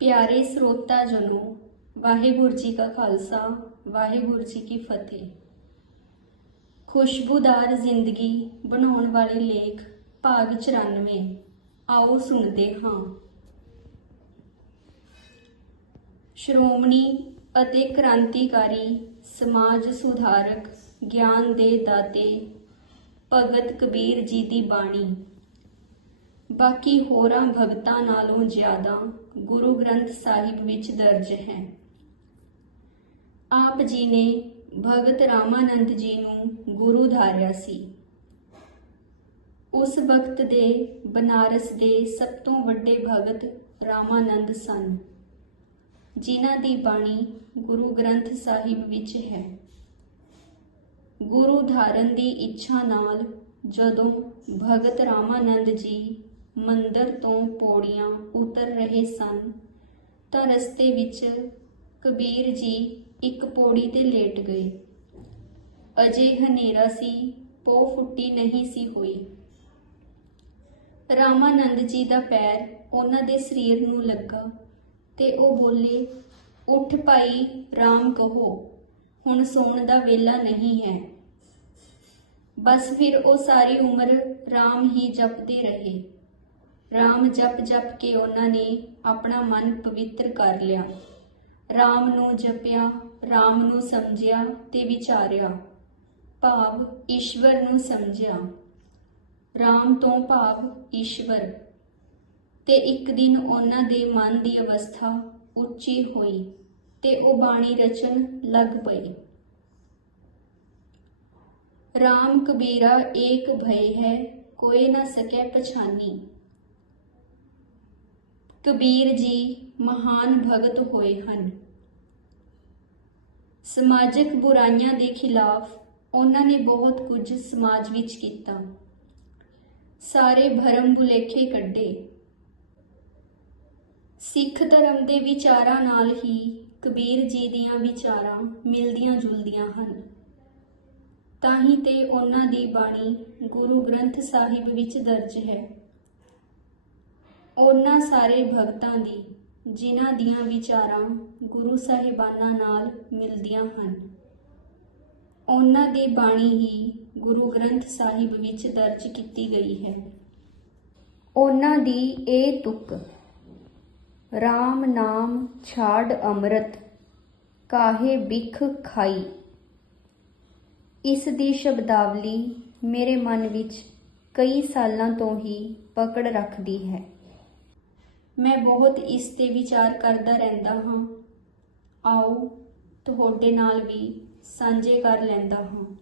ਪਿਆਰੇ ਸਰੋਤਾ ਜਨੋ, ਵਾਹਿਗੁਰੂ ਜੀ ਕਾ ਖਾਲਸਾ, ਵਾਹਿਗੁਰੂ ਜੀ ਕੀ ਫਤਿਹ। ਖੁਸ਼ਬੂਦਾਰ ਜ਼ਿੰਦਗੀ ਬਣਾਉਣ ਵਾਲੇ ਲੇਖ, ਭਾਗ 94 ਆਓ ਸੁਣਦੇ ਹਾਂ। ਸ਼੍ਰੋਮਣੀ ਅਤੇ ਕ੍ਰਾਂਤੀਕਾਰੀ ਸਮਾਜ ਸੁਧਾਰਕ, ਗਿਆਨ ਦੇ ਦਾਤੇ ਭਗਤ ਕਬੀਰ ਜੀ ਦੀ ਬਾਣੀ। ਬਾਕੀ ਹੋਰਾਂ ਭਗਤਾਂ ਨਾਲੋਂ ਜ਼ਿਆਦਾ ਗੁਰੂ ਗ੍ਰੰਥ ਸਾਹਿਬ ਵਿੱਚ ਦਰਜ ਹੈ। ਆਪ ਜੀ ਨੇ ਭਗਤ ਰਾਮਾਨੰਦ ਜੀ ਨੂੰ ਗੁਰੂ ਧਾਰਿਆ ਸੀ। ਉਸ ਵਕਤ ਦੇ ਬਨਾਰਸ ਦੇ ਸਭ ਤੋਂ ਵੱਡੇ ਭਗਤ ਰਾਮਾਨੰਦ ਸਨ, ਜਿਨ੍ਹਾਂ ਦੀ ਬਾਣੀ ਗੁਰੂ ਗ੍ਰੰਥ ਸਾਹਿਬ ਵਿੱਚ ਹੈ। ਗੁਰੂ ਧਾਰਨ ਦੀ ਇੱਛਾ ਨਾਲ ਜਦੋਂ ਭਗਤ ਰਾਮਾਨੰਦ ਜੀ ਮੰਦਰ ਤੋਂ ਪੌੜੀਆਂ ਉਤਰ ਰਹੇ ਸਨ। ਤਾਂ ਰਸਤੇ ਵਿੱਚ ਕਬੀਰ ਜੀ ਇੱਕ ਪੌੜੀ ਤੇ ਲੇਟ ਗਏ। ਅਜੇ ਹਨੇਰਾ ਸੀ ਪੋ ਫੁੱਟੀ ਨਹੀਂ ਸੀ ਹੋਈ। ਰਾਮਾਨੰਦ ਜੀ ਦਾ ਪੈਰ ਉਹਨਾਂ ਦੇ ਸਰੀਰ ਨੂੰ ਲੱਗਾ ਤੇ ਉਹ ਬੋਲੇ, ਉੱਠ ਭਾਈ, ਰਾਮ ਕਹੋ, ਹੁਣ ਸੌਣ ਦਾ ਵੇਲਾ ਨਹੀਂ ਹੈ। ਬਸ ਫਿਰ ਉਹ ਸਾਰੀ ਉਮਰ ਰਾਮ ਹੀ ਜਪਦੇ ਰਹੇ। RAM ਜਪ ਜਪ ਕੇ ਉਹਨਾਂ ਨੇ ਆਪਣਾ ਮਨ ਪਵਿੱਤਰ ਕਰ ਲਿਆ। RAM ਨੂੰ ਜਪਿਆ RAM ਨੂੰ ਸਮਝਿਆ ਤੇ ਵਿਚਾਰਿਆ। ਭਾਵ ਈਸ਼ਵਰ ਨੂੰ ਸਮਝਿਆ। RAM ਤੋਂ ਭਾਵ ਈਸ਼ਵਰ। ਤੇ ਇੱਕ ਦਿਨ ਉਹਨਾਂ ਦੇ ਮਨ ਦੀ ਅਵਸਥਾ ਉੱਚੀ ਹੋਈ ਤੇ ਉਹ ਬਾਣੀ ਰਚਨ ਲੱਗ ਪਏ ਰਾਮ ਕਬੀਰਾ, ਏਕ ਭय ਹੈ, ਕੋਈ ਨਾ ਸਕੈ ਪਛਾਨੀ। ਕਬੀਰ ਜੀ ਮਹਾਨ ਭਗਤ ਹੋਏ ਹਨ। ਸਮਾਜਿਕ ਬੁਰਾਈਆਂ ਦੇ ਖਿਲਾਫ ਉਹਨਾਂ ਨੇ ਬਹੁਤ ਕੁਝ ਸਮਾਜ ਵਿੱਚ ਕੀਤਾ। ਸਾਰੇ ਭਰਮ ਭੁਲੇਖੇ ਕੱਢੇ। ਸਿੱਖ ਧਰਮ ਦੇ ਵਿਚਾਰਾਂ ਨਾਲ ਹੀ ਕਬੀਰ ਜੀ ਦੀਆਂ ਵਿਚਾਰਾਂ ਮਿਲਦੀਆਂ ਜੁਲਦੀਆਂ ਹਨ। ਤਾਂ ਹੀ ਤੇ ਉਹਨਾਂ ਦੀ ਬਾਣੀ ਗੁਰੂ ਗ੍ਰੰਥ ਸਾਹਿਬ ਵਿੱਚ ਦਰਜ ਹੈ। ਉਹਨਾਂ ਸਾਰੇ ਭਗਤਾਂ ਦੀ, ਜਿਨ੍ਹਾਂ ਦੀਆਂ ਵਿਚਾਰਾਂ ਗੁਰੂ ਸਾਹਿਬਾਨਾਂ ਨਾਲ ਮਿਲਦੀਆਂ ਹਨ। ਉਹਨਾਂ ਦੀ ਬਾਣੀ ਹੀ ਗੁਰੂ ਗ੍ਰੰਥ ਸਾਹਿਬ ਵਿੱਚ ਦਰਜ ਕੀਤੀ ਗਈ ਹੈ। ਉਹਨਾਂ ਦੀ ਇਹ ਤੁਕ RAM ਨਾਮ ਛਾੜ ਅੰਮ੍ਰਿਤ, ਕਾਹੇ ਬਿਖ ਖਾਈ। ਇਸ ਦੀ ਸ਼ਬਦਾਵਲੀ ਮੇਰੇ ਮਨ ਵਿੱਚ ਕਈ ਸਾਲਾਂ ਤੋਂ ਹੀ ਪਕੜ ਰੱਖਦੀ ਹੈ। ਮੈਂ ਬਹੁਤ ਇਸ ਤੇ ਵਿਚਾਰ ਕਰਦਾ ਰਹਿੰਦਾ ਹਾਂ। ਆਓ, ਤੁਹਾਡੇ ਨਾਲ ਵੀ ਸਾਂਝੇ ਕਰ ਲੈਂਦਾ ਹਾਂ।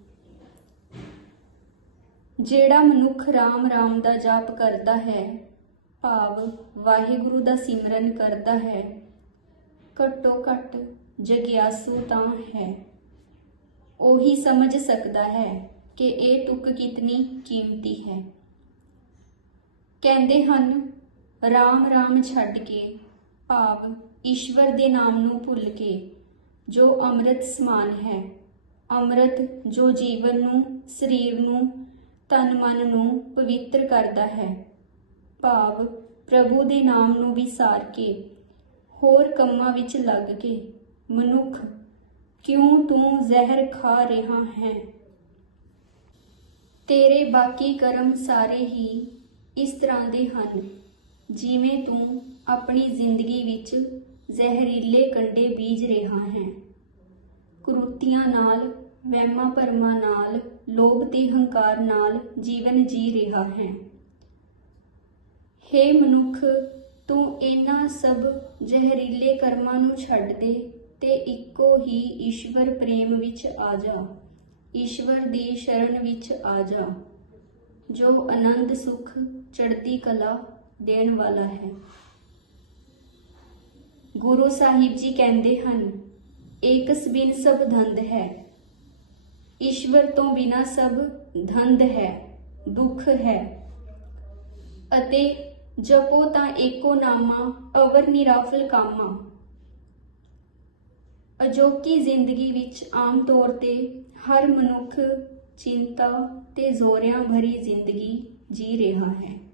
ਜਿਹੜਾ ਮਨੁੱਖ ਰਾਮ ਰਾਮ ਦਾ ਜਾਪ ਕਰਦਾ ਹੈ, ਭਾਵ ਵਾਹਿਗੁਰੂ ਦਾ ਸਿਮਰਨ ਕਰਦਾ ਹੈ ਘੱਟੋ ਘੱਟ ਜਗਿਆਸੂ ਤਾਂ ਹੈ। ਉਹੀ ਸਮਝ ਸਕਦਾ ਹੈ ਕਿ ਇਹ ਤੁਕ ਕਿਤਨੀ ਕੀਮਤੀ ਹੈ। ਕਹਿੰਦੇ ਹਨ ਰਾਮ ਰਾਮ ਛੱਡ ਕੇ ਭਾਵ ਈਸ਼ਵਰ ਦੇ ਨਾਮ ਨੂੰ ਭੁੱਲ ਕੇ ਜੋ ਅੰਮ੍ਰਿਤ ਸਮਾਨ ਹੈ, ਅੰਮ੍ਰਿਤ ਜੋ ਜੀਵਨ ਨੂੰ, ਸਰੀਰ ਨੂੰ, ਤਨ ਮਨ ਨੂੰ ਪਵਿੱਤਰ ਕਰਦਾ ਹੈ, ਭਾਵ ਪ੍ਰਭੂ ਦੇ ਨਾਮ ਨੂੰ ਵਿਸਾਰ ਕੇ ਹੋਰ ਕੰਮਾਂ ਵਿੱਚ ਲੱਗ ਕੇ ਮਨੁੱਖ, ਕਿਉਂ ਤੂੰ ਜ਼ਹਿਰ ਖਾ ਰਿਹਾ ਹੈ? ਤੇਰੇ ਬਾਕੀ ਕਰਮ ਸਾਰੇ ਹੀ ਇਸ ਤਰ੍ਹਾਂ ਦੇ ਹਨ। ਜਿਵੇਂ ਤੂੰ ਆਪਣੀ ਜ਼ਿੰਦਗੀ ਵਿੱਚ ਜ਼ਹਿਰੀਲੇ ਕੰਡੇ ਬੀਜ ਰਿਹਾ ਹੈ। ਕੁਰੂਤੀਆਂ ਨਾਲ, ਵਹਿਮਾਂ ਭਰਮਾਂ ਨਾਲ, ਲੋਭ ਤੇ ਹੰਕਾਰ ਨਾਲ ਜੀਵਨ ਜੀ ਰਿਹਾ ਹੈ। ਹੇ ਮਨੁੱਖ, ਤੂੰ ਇਹਨਾਂ ਸਭ ਜ਼ਹਿਰੀਲੇ ਕਰਮਾਂ ਨੂੰ ਛੱਡ ਦੇ ਤੇ ਇੱਕੋ ਹੀ ਈਸ਼ਵਰ ਪ੍ਰੇਮ ਵਿੱਚ ਆ ਜਾ। ਈਸ਼ਵਰ ਦੀ ਸ਼ਰਨ ਵਿੱਚ ਆ ਜਾ। ਜੋ ਆਨੰਦ, ਸੁਖ, ਚੜ੍ਹਦੀ ਕਲਾ ਦੇਣ ਵਾਲਾ ਹੈ। ਗੁਰੂ ਸਾਹਿਬ ਜੀ ਕਹਿੰਦੇ ਹਨ ਏਕਸ ਬਿਨ ਸਭ ਧੰਦ ਹੈ। ਈਸ਼ਵਰ ਤੋਂ ਬਿਨਾ ਸਭ ਧੰਦ ਹੈ, ਦੁੱਖ ਹੈ। ਅਤੇ ਜਪੋ ਤਾਂ ਏਕੋ ਨਾਮਾ, ਅਵਰ ਨਿਰਾਫਲ ਕਾਮਾ। ਅਜੋਕੀ ਜ਼ਿੰਦਗੀ ਵਿੱਚ ਆਮ ਤੌਰ ਤੇ ਹਰ ਮਨੁੱਖ ਚਿੰਤਾ ਤੇ ਜ਼ੋਰਿਆਂ ਭਰੀ ਜ਼ਿੰਦਗੀ ਜੀ ਰਿਹਾ ਹੈ।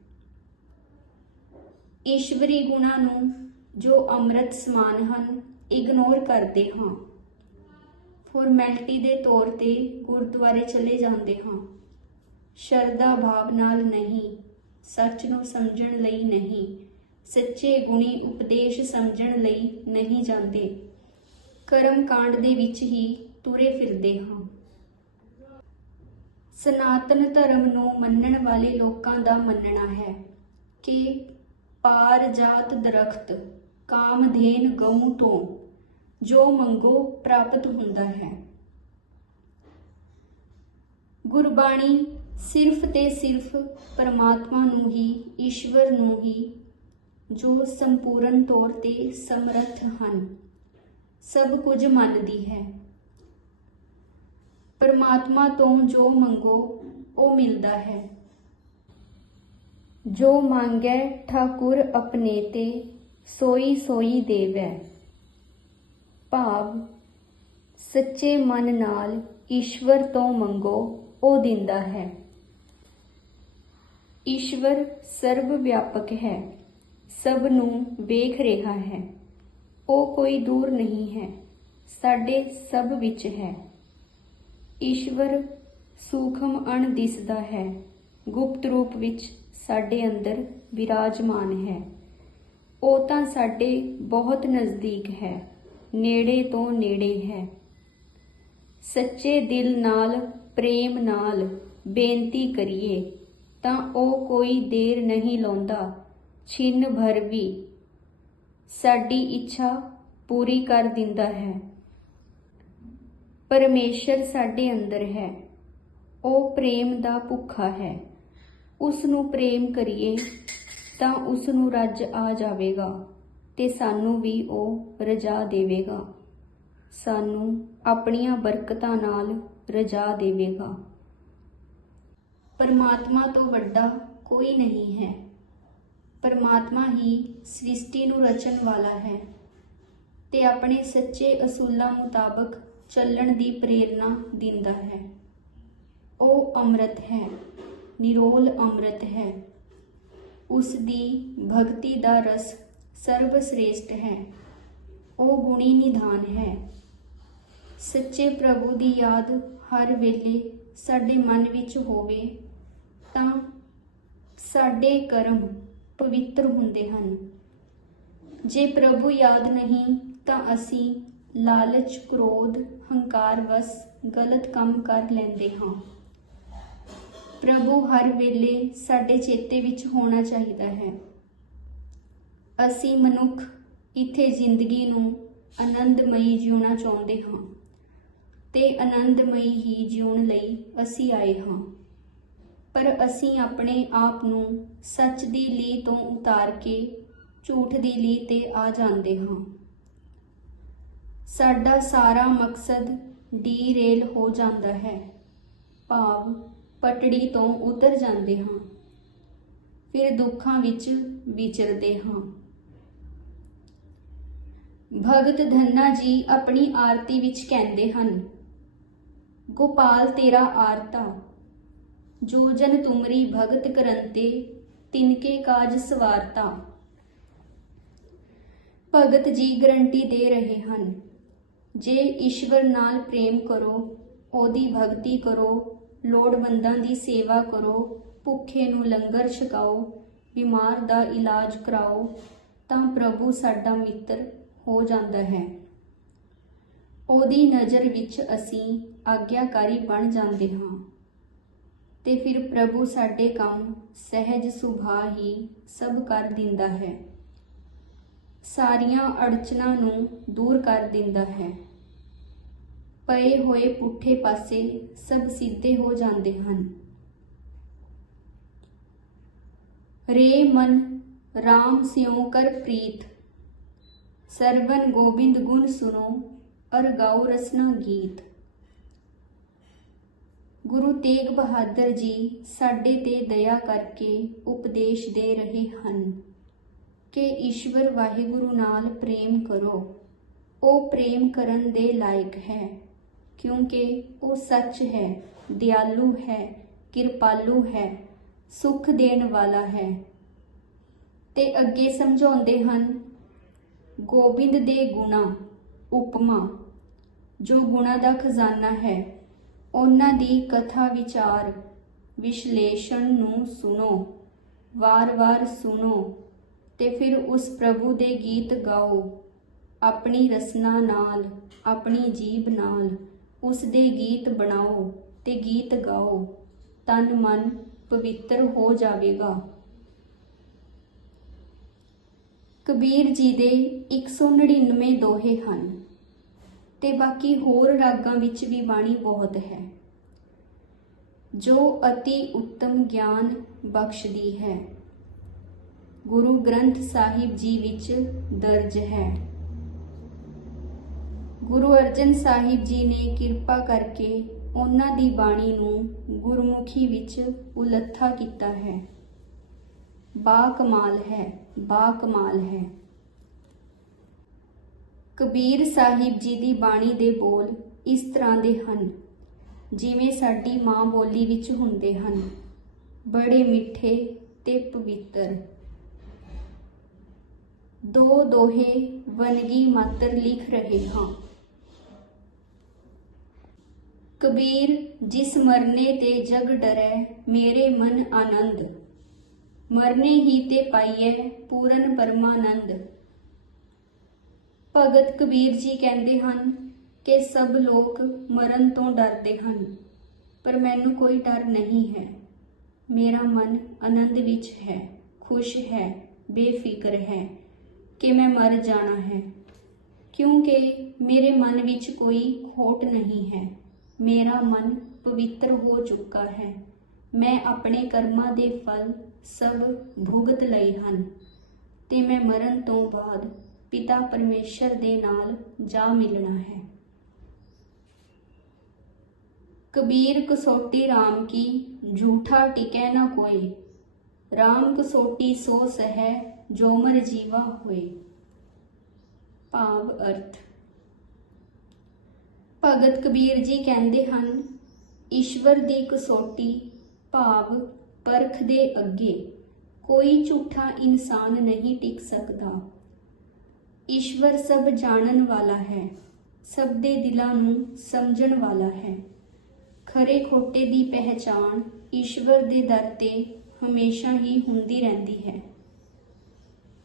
ਈਸ਼ਵਰੀ ਗੁਣਾਂ ਨੂੰ ਜੋ ਅੰਮ੍ਰਿਤ ਸਮਾਨ ਹਨ ਇਗਨੋਰ ਕਰਦੇ ਹਾਂ। ਫਾਰਮੈਲਿਟੀ ਦੇ ਤੌਰ ਤੇ ਗੁਰਦੁਆਰੇ ਚਲੇ ਜਾਂਦੇ ਹਾਂ। ਸ਼ਰਧਾ ਭਾਵ ਨਾਲ ਨਹੀਂ, ਸੱਚ ਨੂੰ ਸਮਝਣ ਲਈ ਨਹੀਂ, ਸੱਚੇ ਗੁਣੀ ਉਪਦੇਸ਼ ਸਮਝਣ ਲਈ ਨਹੀਂ ਜਾਂਦੇ। ਕਰਮ ਕਾਂਡ ਦੇ ਵਿੱਚ ਹੀ ਤੁਰੇ ਫਿਰਦੇ ਹਾਂ। ਸਨਾਤਨ ਧਰਮ ਨੂੰ ਮੰਨਣ ਵਾਲੇ ਲੋਕਾਂ ਦਾ ਮੰਨਣਾ ਹੈ ਕਿ ਪਾਰ ਜਾਤ ਦਰਖਤ, ਕਾਮਧੇਨ ਗਊ ਤੋਂ ਜੋ ਮੰਗੋ ਪ੍ਰਾਪਤ ਹੁੰਦਾ ਹੈ। ਗੁਰਬਾਣੀ, ਸਿਰਫ ਤੇ ਸਿਰਫ ਪਰਮਾਤਮਾ ਨੂੰ ਹੀ, ਈਸ਼ਵਰ ਨੂੰ ਹੀ, ਜੋ ਸੰਪੂਰਨ ਤੌਰ ਤੇ ਸਮਰੱਥ ਹਨ, ਸਭ ਕੁਝ ਮੰਨਦੀ ਹੈ। ਪਰਮਾਤਮਾ ਤੋਂ ਜੋ ਮੰਗੋ, ਉਹ ਮਿਲਦਾ ਹੈ। ਜੋ ਮੰਗੈ ਠਾਕੁਰ ਆਪਣੇ ਤੇ, ਸੋਈ ਸੋਈ ਦੇਵੈ। ਭਾਵ, ਸੱਚੇ ਮਨ ਨਾਲ ਈਸ਼ਵਰ ਤੋਂ ਮੰਗੋ, ਉਹ ਦਿੰਦਾ ਹੈ। ਈਸ਼ਵਰ ਸਰਵ ਵਿਆਪਕ ਹੈ, ਸਭ ਨੂੰ ਵੇਖ ਰਿਹਾ ਹੈ। ਉਹ ਕੋਈ ਦੂਰ ਨਹੀਂ ਹੈ, ਸਾਡੇ ਸਭ ਵਿੱਚ ਹੈ। ਈਸ਼ਵਰ ਸੂਖਮ ਅਣ ਦਿਸਦਾ ਹੈ, ਗੁਪਤ ਰੂਪ ਵਿੱਚ ਸਾਡੇ ਅੰਦਰ ਵਿਰਾਜਮਾਨ ਹੈ। ਉਹ ਤਾਂ ਸਾਡੇ ਬਹੁਤ ਨਜ਼ਦੀਕ ਹੈ, ਨੇੜੇ ਤੋਂ ਨੇੜੇ ਹੈ। ਸੱਚੇ ਦਿਲ ਨਾਲ, ਪ੍ਰੇਮ ਨਾਲ ਬੇਨਤੀ ਕਰੀਏ, ਤਾਂ ਉਹ ਕੋਈ ਦੇਰ ਨਹੀਂ ਲਾਉਂਦਾ। ਛਿੰਨ ਭਰ ਵੀ ਸਾਡੀ ਇੱਛਾ ਪੂਰੀ ਕਰ ਦਿੰਦਾ ਹੈ। ਪਰਮੇਸ਼ਰ ਸਾਡੇ ਅੰਦਰ ਹੈ। ਉਹ ਪ੍ਰੇਮ ਦਾ ਭੁੱਖਾ ਹੈ। ਉਸ ਨੂੰ ਪ੍ਰੇਮ ਕਰੀਏ, ਤਾਂ ਉਸ ਨੂੰ ਰੱਜ ਆ ਜਾਵੇਗਾ ਤੇ ਸਾਨੂੰ ਵੀ ਉਹ ਰਜਾ ਦੇਵੇਗਾ। ਸਾਨੂੰ ਆਪਣੀਆਂ ਬਰਕਤਾਂ ਨਾਲ ਰਜਾ ਦੇਵੇਗਾ। ਪਰਮਾਤਮਾ ਤੋਂ ਵੱਡਾ ਕੋਈ ਨਹੀਂ ਹੈ। ਪਰਮਾਤਮਾ ਹੀ ਸ੍ਰਿਸ਼ਟੀ ਨੂੰ ਰਚਣ ਵਾਲਾ ਹੈ ਤੇ ਆਪਣੇ ਸੱਚੇ ਅਸੂਲਾਂ ਮੁਤਾਬਕ ਚੱਲਣ ਦੀ ਪ੍ਰੇਰਣਾ ਦਿੰਦਾ ਹੈ। ਉਹ ਅੰਮ੍ਰਿਤ ਹੈ। ਨਿਰੋਲ ਅੰਮ੍ਰਿਤ ਹੈ। ਉਸ ਦੀ ਭਗਤੀ ਦਾ ਰਸ ਸਰਬ ਸ੍ਰੇਸ਼ਟ ਹੈ। ਉਹ ਗੁਣੀ ਨਿਧਾਨ ਹੈ। ਸੱਚੇ ਪ੍ਰਭੂ ਦੀ ਯਾਦ ਹਰ ਵੇਲੇ ਸਾਡੇ ਮਨ ਵਿੱਚ ਹੋਵੇ, ਤਾਂ ਸਾਡੇ ਕਰਮ ਪਵਿੱਤਰ ਹੁੰਦੇ ਹਨ। ਜੇ ਪ੍ਰਭੂ ਯਾਦ ਨਹੀਂ, ਤਾਂ ਅਸੀਂ ਲਾਲਚ, ਕ੍ਰੋਧ, ਹੰਕਾਰ ਵਸ ਗਲਤ ਕੰਮ ਕਰ ਲੈਂਦੇ ਹਾਂ। ਪ੍ਰਭੂ ਹਰ ਵੇਲੇ ਸਾਡੇ ਚੇਤੇ ਵਿੱਚ ਹੋਣਾ ਚਾਹੀਦਾ ਹੈ। ਅਸੀਂ ਮਨੁੱਖ ਇੱਥੇ ਜ਼ਿੰਦਗੀ ਨੂੰ ਆਨੰਦਮਈ ਜਿਉਣਾ ਚਾਹੁੰਦੇ ਹਾਂ ਤੇ ਆਨੰਦਮਈ ਹੀ ਜਿਉਣ ਲਈ ਅਸੀਂ ਆਏ ਹਾਂ। ਪਰ ਅਸੀਂ ਆਪਣੇ ਆਪ ਨੂੰ ਸੱਚ ਦੀ ਲੀ ਤੋਂ ਉਤਾਰ ਕੇ ਝੂਠ ਦੀ ਲੀ ਤੇ ਆ ਜਾਂਦੇ ਹਾਂ। ਸਾਡਾ ਸਾਰਾ ਮਕਸਦ ਡੀਰੇਲ ਹੋ ਜਾਂਦਾ ਹੈ। ਭਾਵ ਪਟੜੀ ਤੋਂ ਉਤਰ ਜਾਂਦੇ ਹਾਂ। ਫਿਰ ਦੁੱਖਾਂ ਵਿੱਚ ਵਿਚਰਦੇ ਹਾਂ। ਭਗਤ ਧੰਨਾ ਜੀ ਆਪਣੀ ਆਰਤੀ ਵਿੱਚ ਕਹਿੰਦੇ ਹਨ, ਗੋਪਾਲ ਤੇਰਾ ਆਰਤਾ, ਜੋ ਜਨ ਤੁਮਰੀ ਭਗਤ ਕਰੰਤੇ ਤਿਨਕੇ ਕਾਜ ਸਵਾਰਤਾ। ਭਗਤ ਜੀ ਗਰੰਟੀ ਦੇ ਰਹੇ ਹਨ, ਜੇ ਈਸ਼ਵਰ ਨਾਲ ਪ੍ਰੇਮ ਕਰੋ, ਉਹਦੀ ਭਗਤੀ ਕਰੋ ਲੋੜਵੰਦਾਂ ਦੀ ਸੇਵਾ ਕਰੋ, ਭੁੱਖੇ ਨੂੰ ਲੰਗਰ ਛਕਾਓ, ਬਿਮਾਰ ਦਾ ਇਲਾਜ ਕਰਾਓ, ਤਾਂ ਪ੍ਰਭੂ ਸਾਡਾ ਮਿੱਤਰ ਹੋ ਜਾਂਦਾ ਹੈ। ਉਹਦੀ ਨਜ਼ਰ ਵਿੱਚ ਅਸੀਂ ਆਗਿਆਕਾਰੀ ਬਣ ਜਾਂਦੇ ਹਾਂ। ਤੇ ਫਿਰ ਪ੍ਰਭੂ ਸਾਡੇ ਕੰਮ ਸਹਿਜ ਸੁਭਾਅ ਹੀ ਸਭ ਕਰ ਦਿੰਦਾ ਹੈ। ਸਾਰੀਆਂ ਅੜਚਨਾਂ ਨੂੰ ਦੂਰ ਕਰ ਦਿੰਦਾ ਹੈ। ਪਏ ਹੋਏ ਪੁੱਠੇ ਪਾਸੇ ਸਭ ਸਿੱਧੇ ਹੋ ਜਾਂਦੇ ਹਨ। ਰੇ ਮਨ RAM ਸਿਉ ਕਰ ਪ੍ਰੀਤ। ਸਰਵਨ ਗੋਬਿੰਦ ਗੁਣ ਸੁਨੋ ਅਰ ਗਾਉ ਰਸਨਾ ਗੀਤ। ਗੁਰੂ ਤੇਗ ਬਹਾਦਰ ਜੀ ਸਾਡੇ ਤੇ ਦਇਆ ਕਰਕੇ ਉਪਦੇਸ਼ ਦੇ ਰਹੇ ਹਨ। ਕਿ ਈਸ਼ਵਰ ਵਾਹਿਗੁਰੂ ਨਾਲ ਪ੍ਰੇਮ ਕਰੋ। ਉਹ ਪ੍ਰੇਮ ਕਰਨ ਦੇ ਲਾਇਕ ਹੈ। ਕਿਉਂਕਿ ਉਹ ਸੱਚ ਹੈ, ਦਿਆਲੂ ਹੈ, ਕਿਰਪਾਲੂ ਹੈ, ਸੁਖ ਦੇਣ ਵਾਲਾ ਹੈ। ਤੇ ਅੱਗੇ ਸਮਝਾਉਂਦੇ ਹਨ, ਗੋਬਿੰਦ ਦੇ ਗੁਣਾ, ਉਪਮਾ, ਜੋ ਗੁਣਾ ਦਾ ਖਜ਼ਾਨਾ ਹੈ, ਉਹਨਾਂ ਦੀ ਕਥਾ ਵਿਚਾਰ, ਵਿਸ਼ਲੇਸ਼ਣ ਨੂੰ ਸੁਣੋ, ਵਾਰ-ਵਾਰ ਸੁਣੋ, ਤੇ ਫਿਰ ਉਸ ਪ੍ਰਭੂ ਦੇ ਗੀਤ ਗਾਓ, ਆਪਣੀ ਰਸਨਾ ਨਾਲ, ਆਪਣੀ ਜੀਬ ਨਾਲ। ਉਸ ਦੇ ਗੀਤ ਬਣਾਓ ਤੇ ਗੀਤ ਗਾਓ। ਤਨ ਮਨ ਪਵਿੱਤਰ ਹੋ ਜਾਵੇਗਾ। ਕਬੀਰ ਜੀ ਦੇ 199 ਦੋਹੇ ਹਨ ਤੇ ਬਾਕੀ ਹੋਰ ਰਾਗਾਂ ਵਿੱਚ ਵੀ ਬਾਣੀ ਬਹੁਤ ਹੈ। ਜੋ ਅਤੀ ਉੱਤਮ ਗਿਆਨ ਬਖਸ਼ਦੀ ਹੈ। ਗੁਰੂ ਗ੍ਰੰਥ ਸਾਹਿਬ ਜੀ ਵਿੱਚ ਦਰਜ ਹੈ। ਗੁਰੂ ਅਰਜਨ ਸਾਹਿਬ ਜੀ ਨੇ ਕਿਰਪਾ ਕਰਕੇ ਉਹਨਾਂ ਦੀ ਬਾਣੀ ਨੂੰ ਗੁਰਮੁਖੀ ਵਿੱਚ ਉਲੱਥਾ ਕੀਤਾ ਹੈ। ਬਾ ਕਮਾਲ ਹੈ, ਬਾ ਕਮਾਲ ਹੈ। ਕਬੀਰ ਸਾਹਿਬ ਜੀ ਦੀ ਬਾਣੀ ਦੇ ਬੋਲ ਇਸ ਤਰ੍ਹਾਂ ਦੇ ਹਨ। ਜਿਵੇਂ ਸਾਡੀ ਮਾਂ ਬੋਲੀ ਵਿੱਚ ਹੁੰਦੇ ਹਨ, ਬੜੇ ਮਿੱਠੇ ਤੇ ਪਵਿੱਤਰ। ਦੋ ਦੋਹੇ ਵਨਗੀ ਮਾਤਰ ਲਿਖ ਰਹੇ ਹਾਂ। ਕਬੀਰ, ਜਿਸ ਮਰਨੇ ਤੇ ਜਗ ਡਰੈ, ਮੇਰੇ ਮਨ ਆਨੰਦ। ਮਰਨੇ ਹੀ ਤੇ ਪਾਈਐ ਪੂਰਨ ਪਰਮਾਨੰਦ। ਭਗਤ ਕਬੀਰ ਜੀ ਕਹਿੰਦੇ ਹਨ ਕਿ ਸਭ ਲੋਕ ਮਰਨ ਤੋਂ ਡਰਦੇ ਹਨ, ਪਰ ਮੈਨੂੰ ਕੋਈ ਡਰ ਨਹੀਂ ਹੈ। ਮੇਰਾ ਮਨ ਆਨੰਦ ਵਿੱਚ ਹੈ, ਖੁਸ਼ ਹੈ, ਬੇਫਿਕਰ ਹੈ ਕਿ ਮੈਂ ਮਰ ਜਾਣਾ ਹੈ, ਕਿਉਂਕਿ ਮੇਰੇ ਮਨ ਵਿੱਚ ਕੋਈ ਖੋਟ ਨਹੀਂ ਹੈ। ਮੇਰਾ ਮਨ ਪਵਿੱਤਰ ਹੋ ਚੁੱਕਾ ਹੈ। ਮੈਂ ਆਪਣੇ ਕਰਮਾਂ ਦੇ ਫਲ ਸਭ ਭੁਗਤ ਲਏ ਹਨ। ਤੇ ਮੈਂ ਮਰਨ ਤੋਂ ਬਾਅਦ ਪਿਤਾ ਪਰਮੇਸ਼ਰ ਦੇ ਨਾਲ ਜਾ ਮਿਲਣਾ ਹੈ। ਕਬੀਰ ਕਸੋਟੀ RAM ਕੀ ਝੂਠਾ ਟਿਕੈ ਨਾ ਕੋਏ। RAM ਕਸੋਟੀ ਸੋ ਸਹਿ ਜੋ ਮਰ ਜੀਵਾ ਹੋਏ। ਭਾਵ ਅਰਥ ਭਗਤ ਕਬੀਰ ਜੀ ਕਹਿੰਦੇ ਹਨ, ਈਸ਼ਵਰ ਦੀ ਕਸੌਟੀ ਭਾਵ ਪਰਖ ਦੇ ਅੱਗੇ। ਕੋਈ ਝੂਠਾ ਇਨਸਾਨ ਨਹੀਂ ਟਿਕ ਸਕਦਾ। ਈਸ਼ਵਰ ਸਭ ਜਾਣਨ ਵਾਲਾ ਹੈ, ਸਭ ਦੇ ਦਿਲਾਂ ਨੂੰ ਸਮਝਣ ਵਾਲਾ ਹੈ। ਖਰੇ ਖੋਟੇ ਦੀ ਪਹਿਚਾਣ ਈਸ਼ਵਰ ਦੇ ਦਰ ਤੇ ਹਮੇਸ਼ਾ ਹੀ ਹੁੰਦੀ ਰਹਿੰਦੀ ਹੈ।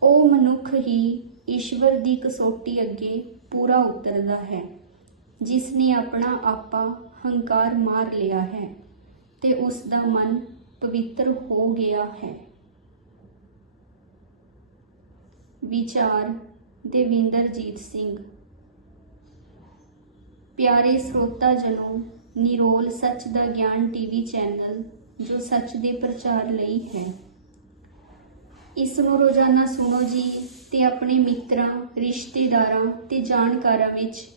ਉਹ ਮਨੁੱਖ ਹੀ ਈਸ਼ਵਰ ਦੀ ਕਸੌਟੀ ਅੱਗੇ ਪੂਰਾ ਉਤਰਦਾ ਹੈ। ਜਿਸ ਨੇ ਆਪਣਾ ਆਪਾ ਹੰਕਾਰ ਮਾਰ ਲਿਆ ਹੈ ਤੇ ਉਸ ਦਾ ਮਨ ਪਵਿੱਤਰ ਹੋ ਗਿਆ ਹੈ। ਵਿਚਾਰ ਦੇਵਿੰਦਰਜੀਤ ਸਿੰਘ। ਪਿਆਰੇ ਸਰੋਤਾ ਜਨੋ, ਨਿਰੋਲ ਸੱਚ ਦਾ ਗਿਆਨ ਟੀਵੀ ਚੈਨਲ, ਜੋ ਸੱਚ ਦੇ ਪ੍ਰਚਾਰ ਲਈ ਹੈ। ਇਸ ਨੂੰ ਰੋਜ਼ਾਨਾ ਸੁਣੋ ਜੀ ਤੇ ਆਪਣੇ ਮਿੱਤਰਾਂ, ਰਿਸ਼ਤੇਦਾਰਾਂ ਤੇ ਜਾਣਕਾਰਾਂ ਵਿੱਚ